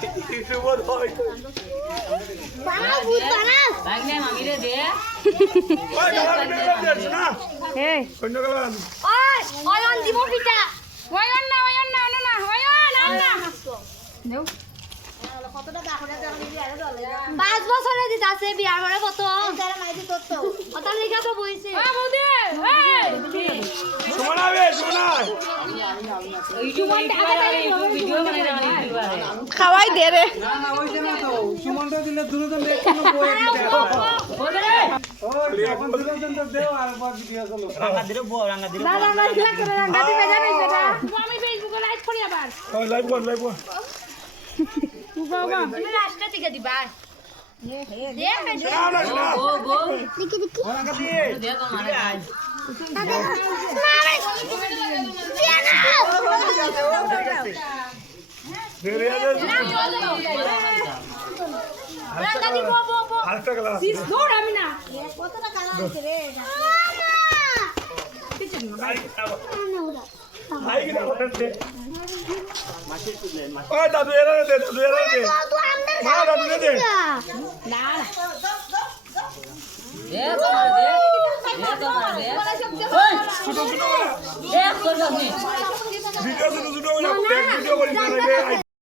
YouTuber হয় বানাও ভূত বানাও লাগলে মামিরে দে ওই গালা মেরে দেছ না এই অন্য গালা ওই অয়ন দিব পিঠা ওয়ন না ওয়ন না দেও 5 বছরে দিতে আছে বিয়ার পরে কত তারা মাইদি করতে ওটা লেখা তো বইছে ও বৌদি এই সুমন আবে সুমন ভিডিও বানাই রে ইউটিউবার খাওয়াই দে রে না না ওইছে না তো সুমনটা দিলে দুজন একটু বই দিতে ও এখন দুজন তো দেও আর একবার ভিডিও চলো রাঙ্গা দিলে বো রাঙ্গা দিলে না না না ইলা করে রাঙ্গাতি বেজা নাই বেটা আমি ফেসবুকে লাইভ করি আবার ওই লাইভ কর বাবা তুমি রাস্তা থেকে দিবা দে না না না বো বো দেখি দেখি ওরাঙ্গা দি দে তো মারে আজ দেরে রাঙ্গা দিব বো বো আরেকটা গালা সিস দৌড় আমি না কতটা কালা আছে রে হাই গিলা করতে ওই দাদু এরা দে মা দাদু দে দে তো মারে দে ওই ছোট ছোট দে করবি ভিডিও ছোট ছোট ভিডিও করি